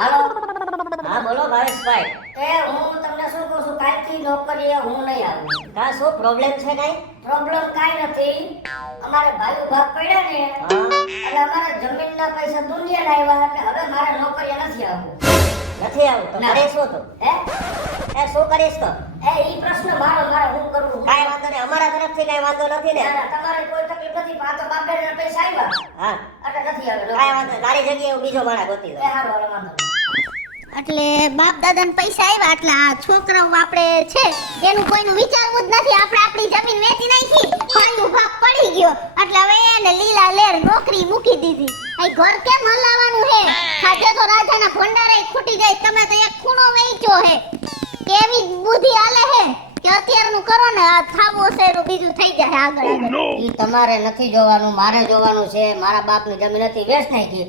હાલો. હા બોલો ભાવેશભાઈ. હું તમને શું કહું છું, કાલથી નોકરીએ હું નહીં આવું. કા શું પ્રોબ્લેમ છે કઈ? પ્રોબ્લેમ કાંઈ નથી. અમારે ભાઈઓ ભાગ પડ્યા ને હા એટલે અમારે જમીનના પૈસા દુનિયા આવ્યા એટલે હવે મારે નોકરીએ નથી આવવું. નથી આવું તો ના. કરે શું તું? હે શું કરીશ તો? ઈ પ્રશ્ન મારે હું કરું? કાંઈ વાંધો નહીં, અમારા તરફથી કાંઈ વાંધો નથી ને. ના, ના, તમારે કોઈ તકલીફ નથી. પણ આ તો બાપ બેટાના પૈસા આવ્યા હા એટલે નથી આવ્યો. કાંઈ વાંધો નહીં. તારી જગ્યાએ હું બીજો માણસ ગોતી લઉં. હારું, હાલો, વાંધો નહીં. એટલે બાપ દાદાને પૈસા આવ્યા એટલે આ છોકરાઓ આપણે છે એનું કોઈનું વિચારવું જ નથી. આપણે આપણી જમીન વેચી નાખી, ભાઈનું ભાગ પડી ગયો એટલે હવે એને લીલા લેર નોકરી મૂકી દીધી. આ ઘર કેમ હલાવવાનું હે? ખાધે તો રાજાના ભંડારે ખૂટી જાય. તમે તો એક ખૂણો વેચ્યો હે. કેવી બુદ્ધિ આલે હે કે અત્યારનું કરો ને આ થાવો છે એનું બીજું થઈ જાય આગળ આગળ. ઈ તમારે નથી જોવાનું, મારે જોવાનું છે. મારા બાપની જમીન હતી વેચ નાખી.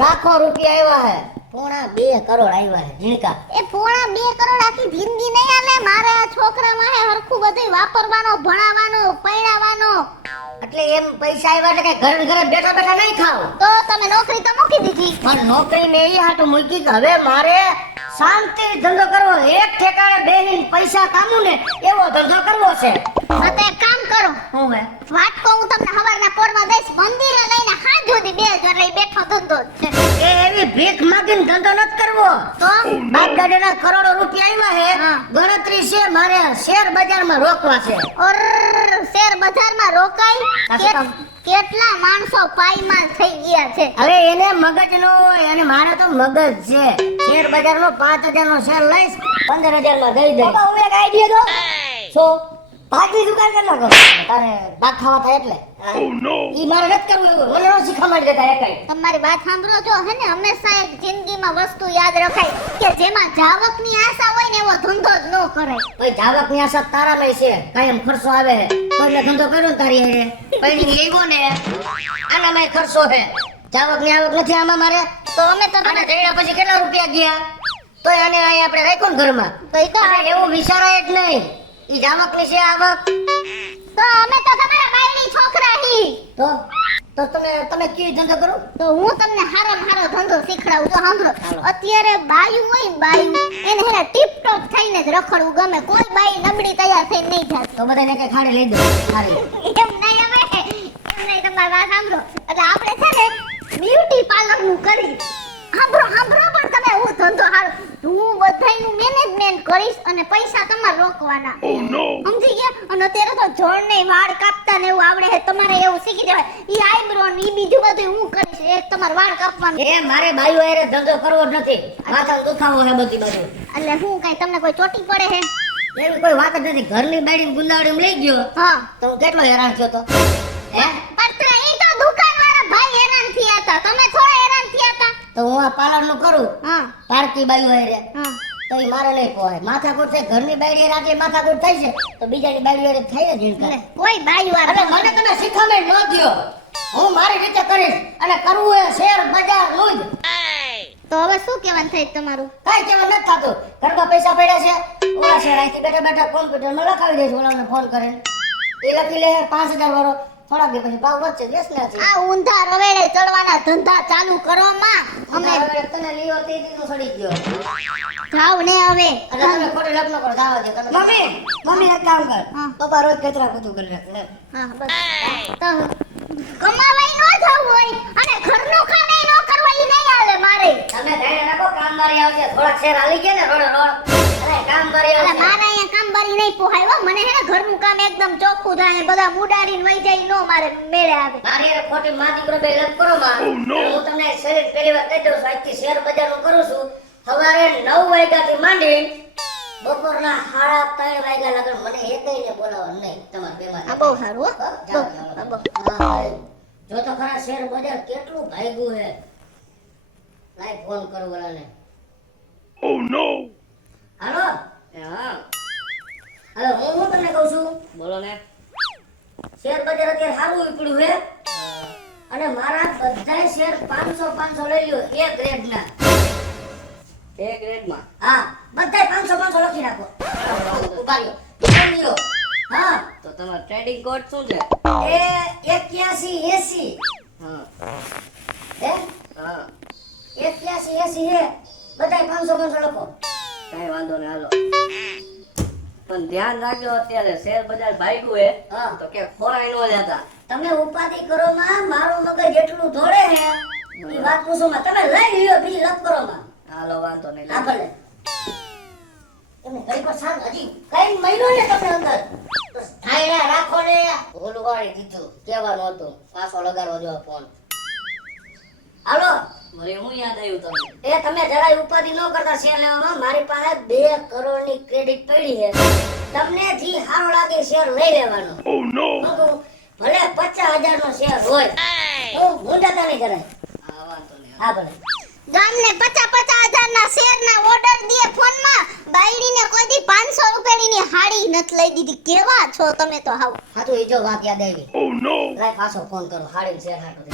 લાખો રૂપિયા આવ્યા હે. પોણા 2 કરોડ આવ્યા હે ઝીણકા. એ પોણા 2 કરોડ આખી જિંદગી નહીં આલે. મારે આ છોકરામાં હે હરખું બધું વાપરવાનો, ભણાવવાનો, પૈણાવાનો. એટલે એમ પૈસા આવ્યા એટલે કઈ ઘરે ઘરે બેઠા બેઠા નહીં ખાવ. તો તમે નોકરી તો મૂકી દીધી. પણ નોકરી મેં ઈ હાટું મૂકી કે હવે મારે શાંતિ ધંધો કરવો. એક ઠેકાણે બેહીને પૈસા કામું ને એવો ધંધો કરવો છે. હા તો એક કામ કરો, હું હે વાટકો હું તમને હવારના પોરમાં દઈશ. મંદિરે લઈને હાથ સુધી 2 જણ બેઠો ધંધો જ છે. એ એવી ભીખ માંગીને ધંધો નથી કરવો. તો બાપ દાદાના કરોડો રૂપિયા આવ્યા હે. હા. ગણતરી છે મારે શેર બજારમાં રોકવા છે. ઓર શેર બજારમાં રોકાઈ સાચું કામ. કેટલા માણસો પાયમાલ થઈ ગયા છે. હવે એને મગજ નો હોય અને મારે તો મગજ છે. શેર બજારનો 5000 નો શેર લઈશ, 15000 માં દઈ દઈશ. હું એક આઈડિયા દઉં. શું ભાગની દુકાન કરી નાખો. તારે ભાગ ખાવા થાય એટલે. ઈ મારે નથી કરવું એવું. મને નો શીખવાડી દેતા એકાઈ. તમારી વાત સાંભળો છો હે ને, હંમેશા એક જિંદગીમાં વસ્તુ યાદ રખાય કે જેમાં જાવકની આશા હોય ને એવો ધંધો જ ન કરાય. ભાઈ જાવકની આશા તારામાં છે. કાયમ ખર્ચો આવે તો એટલે ધંધો કર્યો ને તારી હારે. પૈણી લેવો ને આનામાં ખર્ચો છે. જાવકની આવક નથી આમાં મારે. તો અમે તો અને જઈના પછી કેટલા રૂપિયા ગયા તો આને અહીં આપણે રાખ્યો ને ઘરમાં. તો ઈ તો આપણે એવું વિચારાય જ નહીં. ઈ જાવકની છે આવક. તો અમે તો તમારા બાયડી છોકરા હી. તો તમે કઈ ધંધો કરો? તો હું તમને હારામાં હારો ધંધો શીખડાવું. તો સાંભળો, અત્યારે બાયું હોય ને બાયું એને હેને ટીપ ટોપ થઈને જ રખડવું ગમે. કોઈ બાઈ નબળી તૈયાર થઈને નહીં જાત. તો બધાને કઈ ખાડે લઈ દો. સારી એમ નહીં હવે, એમ નહીં. તમારી વાત સાંભળો. એટલે આપણે છે ને બ્યુટી પાર્લર નું કરી. સાંભળો પણ તમે, હું ધંધો હારો, હું બધાયનું મેનેજમેન્ટ કરીશ અને પૈસા તમારે રોકવાના. સમજી ગયા? અને અત્યારે તો જળને વાળ કાપતા ને એવું આવડે છે. તમારે એવું શીખી જવાય. ઈ આઈબ્રો ને ઈ બીજું બધું હું કરીશ. એક તમારે વાળ કાપવાનું. એ મારે બાયું હારે ધંધો કરવો જ નથી. માથાનો દુખાવો છે બધી બાજુ. એટલે હું કઈ તમને કોઈ ચોટી પડે છે? એવી કોઈ વાત જ નથી. ઘરની બાયડીને ગુંદાવડીમાં લઈ ગયો હા, તો હું કેટલો હેરાન થયો તો. હે પણ ઈ તો દુકાનવાળા ભાઈ હેરાન થયા હતા. તમે થોડા હેરાન થયા હતા. તો હું આ પાર્લર નું કરું હા પારકી બાયું હારે હા. તો ઈ મારે નહીં પોહાય. માથાકૂટ થાય. ઘરની બાયડી હારે આટલી માથાકૂટ થાય છે તો બીજાની બાયડી હારે થાય જ એટલે નહીં. કોઈ બાઈ વાર અને મને તમે શીખવાડ ન દ્યો. હું મારી રીતે કરીશ અને કરવું એ શેર બજાર નું જ. તો હવે શું કહેવાનું થાય તમારું? કાઈ કેવું નથી થતું. ઘરમાં પૈસા પડ્યા છે. ઓલા શેર અહીંથી બેઠા બેઠા કોમ્પ્યુટરમાં લખાવી દઈશ. ઓલાને ફોન કરીને એ લખી લે 5000 વાળો. થોડાક દી પછી ભાવ વધશે. વેચના છે. આ ઊંધા રવેડે ચડવાના ધંધા ચાલુ કરો માં. અમે હવે તને લીવો તે દીધું સડી ગયો. જાવ ને હવે. અને તમે ખોટી લગ્ન કરો જાવા દે. તમે મમ્મી એક કામ કર. હા. પપ્પા રોજ કચરા બધું કરી નાખ લે. હા બસ. તો કમાવાય ન જવું હોય અને ઘરનું કામ ન કરવા ઈ નહીં આવે મારે. તમે ધૈર્ય રાખો. કામ મારી આવશે. થોડાક શેર હાલી ગયા ને રોડ અને કામ મારી એટલે આવશે. મારે અહીંયા કામ બારી નહીં પોહાય હો. મને હે ને ઘરનું કામ એકદમ ચોખ્ખું થાય. બધા મુડાડીને વઈ જાય નો મારે મેળે આવે. મારી હારે ખોટી માં દીકરો બે લપ કરો માં. હું તમને શરીર પહેલી વાર કહી દઉં છું. આજથી શેર બજારનું કરું છું. સવારે 9 વાગ્યાથી માંડી બપોરના 3:30 વાગ્યા લગન મને એકેયને બોલાવવા નહીં. તમારે બેમાં આ બહુ સારું હો. જાઓ, આ જાઓ. બહુ. હા, જો તો ખરા શેર બજાર કેટલું ભાગ્યું છે. લાઈ ફોન કરો ઓલાને. હાલો. હા હવે હું તમને કહું છું, બોલો ને. શેર બજાર અત્યારે સારું ઉપડ્યું છે અને મારા બધાય શેર 500 લઈ લ્યો એક ગ્રેડના. એક ગ્રેડમાં હા, બધાય 500 લખી નાખો. ઉભા રહ્યો. કેમ લ્યો? હા, તો તમારો ટ્રેડિંગ કોડ શું છે? એ 8180. હા હે? હા 8180 હે. બધાય 500 લખો. કઈ વાંધો નહીં હાલો. પણ ધ્યાન રાખજો અત્યારે શેર બજાર ભાગ્યું હે હા. તો કે ખોરાઈ નો જતા. તમે ઉપાધિ કરો માં, મારું મગજ એટલું દોડે હે ઈ વાત પૂછો માં. તમે લઈ લ્યો બીજી લપ કરો માં. હાલો વાંધો નહીં. આ ભલે તમે કઈ પર સાંજ હજી કઈ મહિનો ને તમને અંદર તો ધાયડા રાખો ને. ઓલું વાળી દીધું કહેવાનું હતું, પાછો લગાડવો જો ફોન. હાલો વળી હું યાદ આવ્યું તમને. એ તમે જરાય ઉપાધિ ન કરતા શેર લેવામાં. મારી પાસે 2 કરોડની ક્રેડિટ પડી છે. તમને જી સારો લાગે શેર લઈ લેવાનો. ભલે 50,000 નો શેર હોય તો મુંડાતા નહીં કરાય. હા વાંધો નહીં. હા ભલે. ગામને 50,000 ના શેરના ઓર્ડર દે ફોનમાં. બાયડીને કોઈ દી 500 રૂપિયાની હાડી નથી લઈ દીધી. કેવા છો તમે તો હાવ. હા તો એ જો વાત યાદ આવી. લાય પાછો ફોન કરો. હાડી શેર હાટો દે.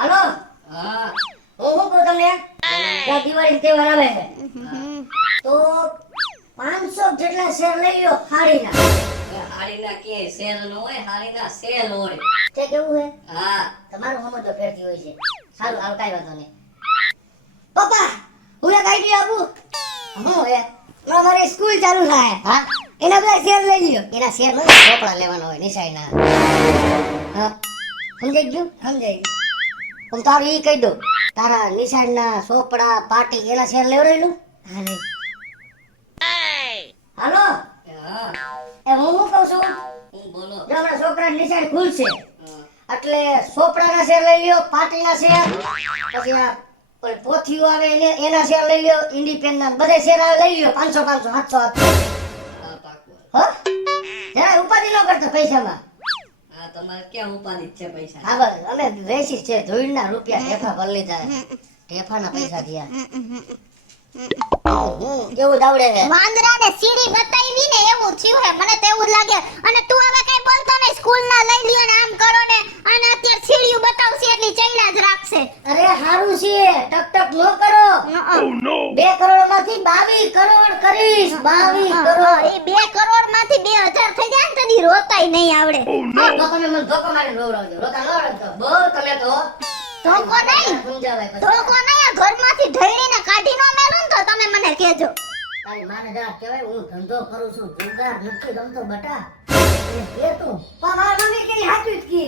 હાલો હા હું શું કહું તમને, ત્યાં દિવાળી તહેવાર આવે છે તો 500 જેટલા શેર લઈ લો હાડીના. એ હાડીના કે શેર નો હોય, હાડીના સેલ હોય. તે કેવું છે હા તમારું સમજ તો ફેરતી હોય છે. સારું હાલ કાંઈ વાંધો નહીં. પપ્પા હું એક આઈડિયા આપું. હું હે હમણાં મારી સ્કૂલ ચાલુ થાય. હા એના બધા શેર લઈ લ્યો. એના શેર નો ચોપડા લેવાનો હોય નિશાળના. હા સમજાઈ ગયું? સમજાઈ ગયું. હું તારું ઈ કહી દઉં, તારા નિશાળના ચોપડા પાટી એના શેર લેવડાવેલું. હા નહીં. હાલો હા એ હું શું કહું છું, હું બોલો. જો હમણાં છોકરાની નિશાળ ખુલશે હા. એટલે ચોપડાના શેર લઈ લ્યો, પાટીના શેર, પછી આ ઓલી પોથીઓ આવે એના શેર લઈ લ્યો, ઇન્ડિપેન્ડના બધા શેર લઈ લ્યો. 500 700 હા પાકું. હો જરા ઉપાધિ ન કરતો પૈસામાં. હા તમારે ક્યાં ઉપાધિ જ છે પૈસા. હા બસ અમે રેસી છે ધોઈના રૂપિયા ઢેફા ભરી લીધા. ઢેફાના પૈસા થયા. કેવું દાવડે છે. વાંદરાને સીડી બતાવી ને એવું થયું હે. મને તો એવું જ લાગે. અને તું હવે કઈ બોલતો નહીં. સ્કૂલ ના લઈ લ્યો ને આમ કરો ને. અને અત્યારે સીડીયું બતાવશે એટલી ચૈડા જ રાખશે. અરે હારું છે, ટક ટક નો કરો. 2 કરોડ માંથી 22 કરોડ કરીશ. 22 કરોડ. એ 2 કરોડ માંથી 2000 થઈ જાય ને તદી રોતાય નહીં આવડે. તો તમે મને ધોકો મારીને રોવડાવજો. રોતા ન આવડે તો બહુ તમે તો ધોકો નહીં. સમજાવાય પછી. ધોકો નહીં. આ ઘરમાંથી ઢળીને કાઢી નો મેલું ને તો તમે મને કહેજો. તારી માને જરા કહેવાય હું ધંધો કરું છું, જુગાર નથી રમતો બટા. એને કે તું પણ મારા મમ્મી કે હાચું જ કહે.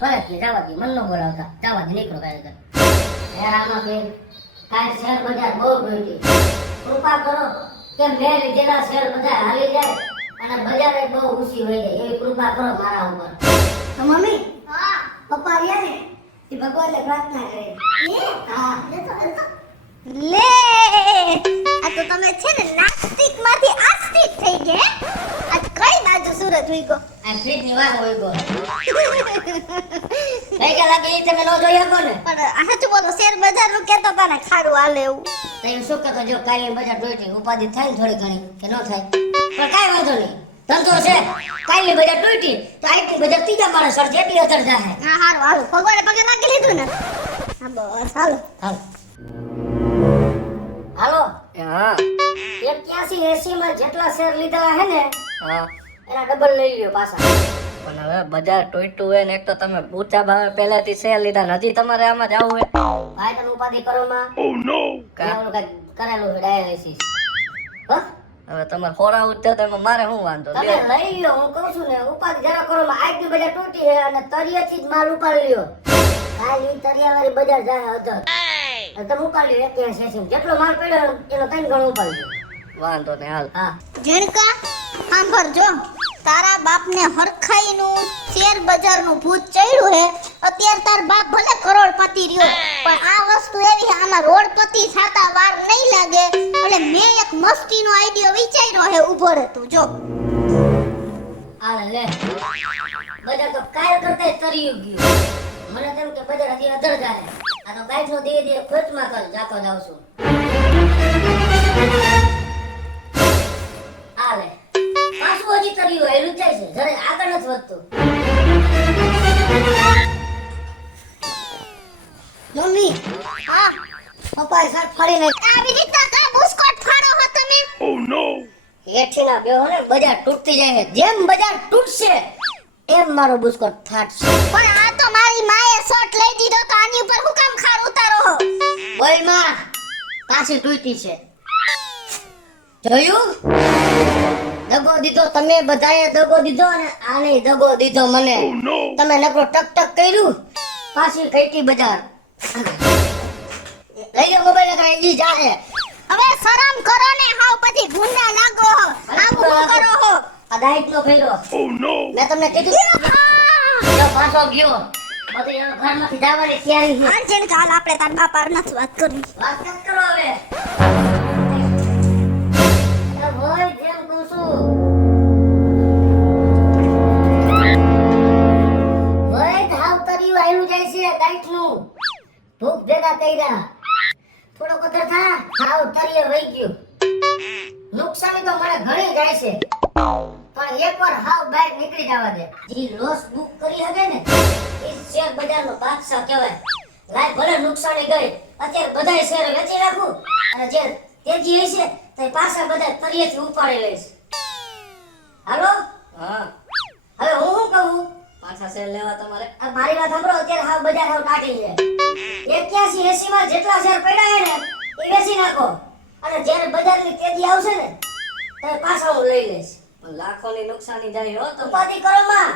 ભલે કે જવા દે, મન ન બોલાવતા. જવા દે, નીકળો કાંઈ હેરામાં કે કાંઈ શેર બજાર બહુ જોઈતી. કૃપા કરો કે મેં લીધેલા શેર બધા હાલી જાય અને બજારે બહુ ઊંચી હોય જાય એવી કૃપા કરો મારા ઉપર. તો મમ્મી હા. પપ્પા આવ્યા ને એ ભગવાનને પ્રાર્થના કરે. હા લે આ તો તમે છે ને નાસ્તિક માંથી આસ્તિક થઈ ગયા. આ કઈ બાજુ સૂરજ ઉગ્યો? આ ફ્રીજની વાહ હોય ગો. કઈ કે લાગે ઈ તમે ન જોઈ શકો ને. પણ સાચું બોલો શેર બજાર નું કેતો તાને ખાડું હાલે એવું. તો એમ શું કહેતો જો કાલે બજાર જોઈતી ઉપાધિ થાય ને થોડી ઘણી કે ન થાય પણ કાંઈ વાંધો નહીં. ધંધો છે કાલે બજાર જોઈતી તો આઈટી બજાર ત્રીજા માળે સર જેટલી અસર જાય. હા હારું હાલો ભગવાને પગે લાગી લીધું ને. હા બસ હાલો. હાલો હાલો હા 81 80 માં જેટલા શેર લીધેલા હે ને હા એના ડબલ લઈ લ્યો પાછા. પણ હવે બજાર ટોયટું હોય ને એક તો તમે ઊંચા ભાવે પહેલાથી શેર લીધા ને હજી તમારે આમાં જવું હોય. ભાઈ તમે ઉપાધિ કરો માં. ઓલું કાંઈક કરેલું છે ડાયાલિસિસ. હો હવે તમારે ખોરાવું જ થયું તો એમાં મારે શું વાંધો તમે લઈ લ્યો. હું કહું છું ને ઉપાધિ જરા કરો માં. આઈટી બજાર તૂટી છે અને તરિયાથી જ માલ ઉપાડી લ્યો. ખાલી તરિયાવાળી બજાર જાય અધર. તમે ઉપાડી લ્યો 81 80 જેટલો માલ પડ્યો એનો 3 ગણો ઉપાડી લ્યો. વાંધો નહીં હાલ. હા ઝીણકા સાંભળજો. તારા બાપને હરખાઈનું શેર બજારનું ભૂત ચડ્યું હે. અત્યારે તાર બાપ ભલે કરોડપતિ રહ્યો પણ આ વસ્તુ એવી આમાં રોડપતિ થાતા વાર નહીં લાગે. એટલે મેં એક મસ્તીનો આઈડિયો વિચાર્યો હે. ઊભો રહે તું જો. આ લે બજાર તો કાલ કરતા તરિયું ગયું. મને તેમ કે બજાર હજી અધર જાય. આ તો ગાંઠનો ધીરે ધીરે ખોચમાં કર જાતો જાઉં છું. આ લે પાછું હજી તરિયું હેલું જ જાય છે. જરે આગળ નથી વધતું. મમ્મી હા પપ્પાએ શાક ફાડી નાખ્યું. આવી રીતના કા બુસ્કોટ ફાડો હો તમે? હેઠીના બેહો ને બજાર તૂટતી જાય છે. જેમ બજાર તૂટશે એમ મારો બુસ્કોટ ફાટશે. પણ આ તો મારી માએ શર્ટ લઈ દીધો તો આની ઉપર હું કામ ખાર ઉતારો હો? બોલ માં પાછી તૂટી છે. જોયું? દગો દીધો તમે બધાએ દગો દીધો અને આને દગો દીધો મને. તમે નકરો ટક ટક કર્યું પાછી કઈટી બજાર. લઈ લો મોબાઈલ નકરા ઈ જાહે. હવે શરમ કરો ને હાવ પછી ભૂંડા લાગો હો. આવું શું કરો હો? આ ડાયટ નો કર્યો. મેં તમને કીધું જો પાછો ગયો. બધું એનો ઘરમાંથી જવાની તૈયારી છે. અંજન કાલ આપણે તાર બાપા નથી વાત કરવી. વાત ન કરો હવે. એ હોય જેમ કહું છું. હોય ધાવ તર્યું આયલું જાય છે ડાયટનું. ભૂખ ભેગા કર્યા. થોડો કદર થા ધાવ તરીએ વહી ગયું. નુકસાની તો મને ઘણી જાય છે. પણ એકવાર હાવ બહાર નીકળી જવા દે. જી લોસ બુક કરી હગે ને એ શેર બજારનો બાદશાહ કહેવાય. લાય ભલે નુકસાની ગઈ અત્યારે બધાય શેર વેચી નાખું અને જે તેજી હશે તે પાછા બધા તરીએથી ઉપાડી લઈશ. હાલો હા હવે હું શું કહું? પાછા શેર લેવા તમારે આ મારી વાત સાંભળો. અત્યારે હાવ બજાર હાવ ટાટી છે. 81 80 માં જેટલા શેર પડ્યા છે ને એ વેચી નાખો અને જ્યારે બજારની તેજી આવશે ને ત્યારે પાછા હું લઈ લઈશ. પણ લાખોની નુકસાની જાય હો તમે. ઉપાધિ કરો માં.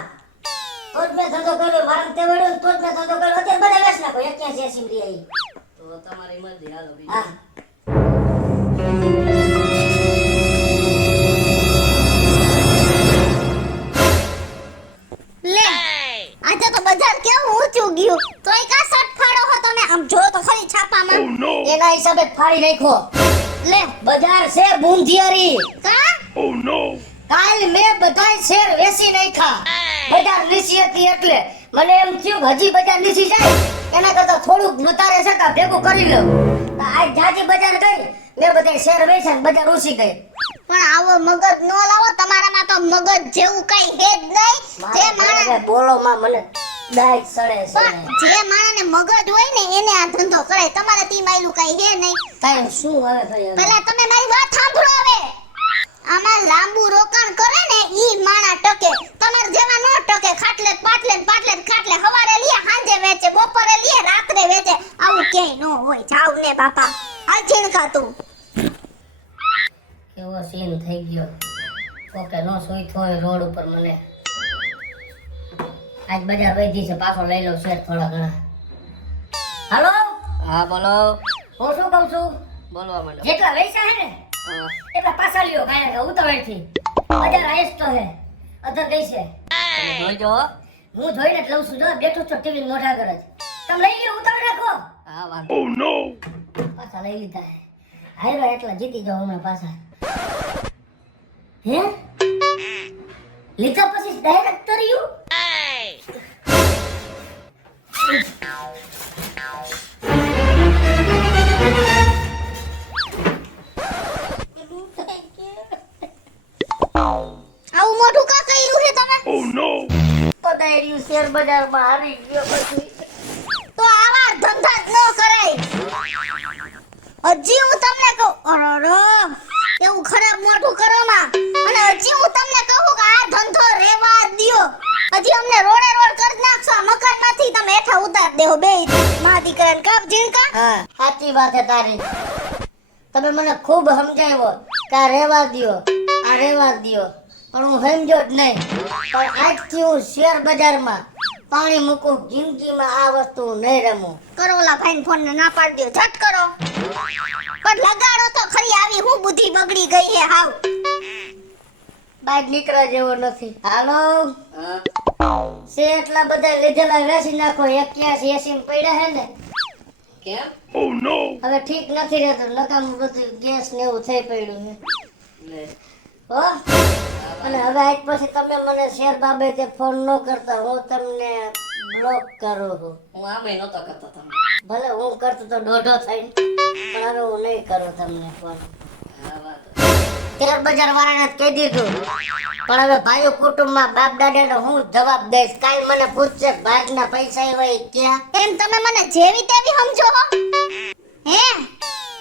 તો જ મેં ધંધો કર્યો. મારા તે વડ્યો તો જ મેં ધંધો કર્યો. અત્યારે બધા વેચ નાખો 81 80 માં રહી. તો તમારી મરજી હાલો બીજું. હા લે આજે તો બજાર કેવું ઊંચું ગયું. તોય કા સટ ફાડો હો તમે. આમ જો તો ખરી છાપામાં. એના હિસાબે જ ફાડી નાખ્યો. લે બજાર છે બુંધિયારી. કા કાલ મેં બધાય શેર વેચી નાખ્યા. બજાર નીચી હતી એટલે મને એમ થયું કે હજી બજાર નીચી જાય એના કરતા થોડુંક વધારે છે કે ભેગું કરી લઉં. તો આજ જાજી બજાર ગઈ મેં બધાય શેર વેચ્યા ને બજાર ઊંચી ગઈ. પણ આવો મગજ નો લાવો. તમારામાં તો મગજ જેવું કઈ હે જ નહીં. જે માણસ બોલો માં મને દાઈ સડે છે. પણ જે માણસને મગજ હોય ને એને આ ધંધો કરાય. તમારે તી માયલું કઈ હે નહીં. કાઈ શું હવે ભાઈ? પહેલા તમે મારી વાત સાંભળો હવે. આમાં લાંબુ રોકાણ કરે ને ઈ માણા ટકે. તમાર જેવા નો ટકે. ખાટલે ખાટલે હવારે લીએ સાંજે વેચે, બપોરે લીએ રાત્રે વેચે. આવું ક્યાંય નો હોય. જાવ ને બાપા આ ચીણકા તું. કેવો સીન થઈ ગયો. ઓકે નો સોઈ થોય રોડ ઉપર મને. આજ બજાર વધી છે પાછો લઈ લઉં શેર થોડા ઘણા. હાલો હા બોલો. હું શું કહું છું? બોલવા માંડો. જેટલા વૈસા હે ને હા. એટલા પાછા લ્યો કાંઈ ઉતાવળ થી. બજાર આઈસ તો હે અધર ગઈ છે. તમે જોઈજો હો. હું જોઈને જ લઉં છું. જો બેઠો છો ટીવી મોઢા આગળ જ. તમે લઈ લ્યો ઉતાવળ રાખો. હા વાંધો. પાછા લઈ લીધા હે. હાયરા એટલા જીતી જાવ હમણાં પાછા. હે લીધા પછી ડાયરેક્ટ તર્યું. આવું મોઢું કા કર્યું છે તમે? પધાર્યું શેર બજારમાં હારી ગયો પછી. તો આવા ધંધા જ ન કરાય. હજી હું તમને કહું અરર એવું ખરાબ મોઢું કરો માં. અને હજી હું તમને કહું કે આ ધંધો રેવા દ્યો. હજી અમને રોડે રોડ કરી નાખશો. આ મકાનમાંથી તમે હેઠા ઉતાર દેહો બે માં દીકરાને કાપ ઝીણકા. હા સાચી વાત છે તારી. તમે મને ખૂબ સમજાવ્યો કે આ રેવા દ્યો આ રેવા દ્યો પણ હું સમજો જ નહીં. પણ આજથી હું શેર બજારમાં પાણી મૂકું. જિંદગીમાં આ વસ્તુ નહીં રમું. કરો ઓલા ભાઈને ફોન ને ના પાડી દો. ઝટ કરો. પણ લગાડો તો ખરી. આવી હું બુદ્ધિ બગડી ગઈ હે હાવ. બાઈક નીકળવા જેવો નથી. હાલો હા. શે એટલા બધા લીધેલા વેચી નાખો. 81 80 પડ્યા હે ને કેમ? હવે ઠીક નથી રહેતું. નકામું બધું ગેસ ને એવું થઈ પડ્યું છે. લે. હો અને હવે આજ પછી તમે મને શેર બાબતે ફોન ન કરતા. હું તમને બ્લોક કરું છું. હું આમેય નહોતો કરતો તમને. ભલે હું કરતો તો દોઢો થઈને પણ હવે હું નહીં કરું તમને ફોન. હા વાંધો. શેર બજાર વાળાને જ કહી દીધું. પણ હવે ભાઈઓ કુટુંબમાં બાપ દાદાને હું જવાબ દઈશ. કાલ મને પૂછશે ભાગના પૈસા એવા ક્યાં. એમ તમે મને જેવી તેવી સમજો હો? હે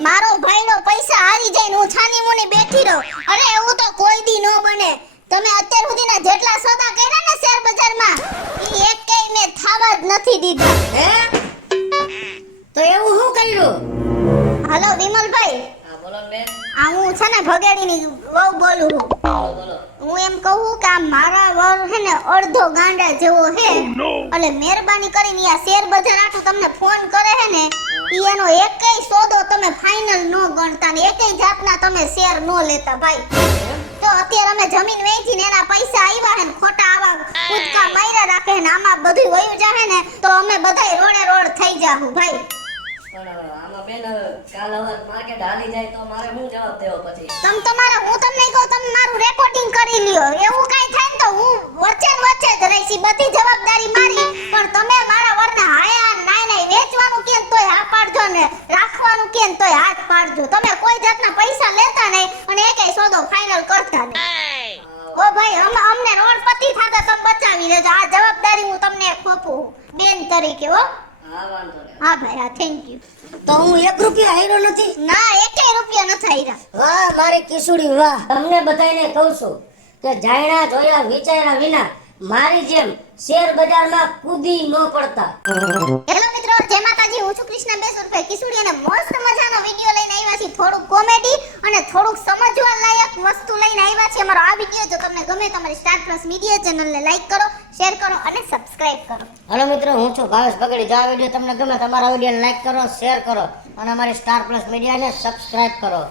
મારો ભાઈનો પૈસા હારી જાય ને હું છાની મુની બેઠી રહું. અરે એવું તો કોઈ દી નો બને. તમે અત્યાર સુધીના જેટલા સોદા કર્યા ને શેર બજારમાં ઈ એકેય મે થાવા જ નથી દીધા. હે તો એવું શું કર્યું? હાલો વિમલભાઈ હું છે ને ભગેડીની વહુ બોલું છું. બોલો. હું એમ કહું કે આ મારા વર હે ને અડધો ગાંડા જેવો હે એટલે મહેરબાની કરીને આ શેર બજાર આટલું તમને ફોન કરે હે ને ઈ એનો એકેય સોદો તમે ફાઇનલ નો ગણતા ને એકેય જાતના તમે શેર નો લેતા ભાઈ. તો અત્યારે અમે જમીન વેચીને એના પૈસા આવ્યા હે ને ખોટા આવા કૂદકા માર્યા રાખે ને આમાં બધું વયું જાહે ને તો અમે બધાય રોડે રોડ થઈ જાહું ભાઈ. પણ આમાં બેન કાલ હવે માર્કેટ હાલી જાય તો મારે શું જવાબ દેવો પછી? હું તમને કહું તમે મારું રેકોર્ડિંગ કરી લ્યો એવું કાઈ થાય ને તો હું વચ્ચે જ રહીશ ઈ બધી જવાબદારી મારી પણ તમે મારા વરના હાયા નાય વેચવાનું કેમ તોય હા પાડજો ને રાખવાનું કેમ તોય હાથ પાડજો. તમે કોઈ જાતના પૈસા લેતા નહીં અને એકેય સોદો ફાઇનલ કરતા નહીં. ઓ ભાઈ અમને રોડ પતિ થાતા તમે બચાવી લેજો. આ જવાબદારી હું તમને ખોપું બેન તરીકે હો. હા વાંધો નહીં. હા ભાઈ હા થેન્ક યુ. તો હું 1 રૂપિયા હાર્યો નથી. ના એકેય રૂપિયા નથી આયરા. વાહ મારી કિશુડી વાહ. તમને બધાયને કહું છું કે જાણ્યા જોયા વિચાર્યા વિના મારી જેમ શેર બજારમાં કૂદી ન પડતા. હેલો મિત્રો જય માતાજી હું છું કૃષ્ણા બેસ ઉર્ફે કિશુડી અને મસ્ત મજાનો વિડિયો લઈને આવ્યા છીએ. થોડુંક કોમેડી અને થોડુંક સમજવા લાયક વસ્તુ લઈને આવ્યા છીએ. અમારો આ વિડિયો જો તમને ગમે તો અમારી સ્ટાર પ્લસ મીડિયા ચેનલને લાઈક કરો શેર કરો અને સબસ્ક્રાઇબ કરો. હલો મિત્રો હું છું ભાવેશ બગડી. જો આ વિડીયો તમને ગમે તમારા વિડીયોને લાઈક કરો શેર કરો અને અમારી સ્ટાર પ્લસ મીડિયાને સબસ્ક્રાઇબ કરો.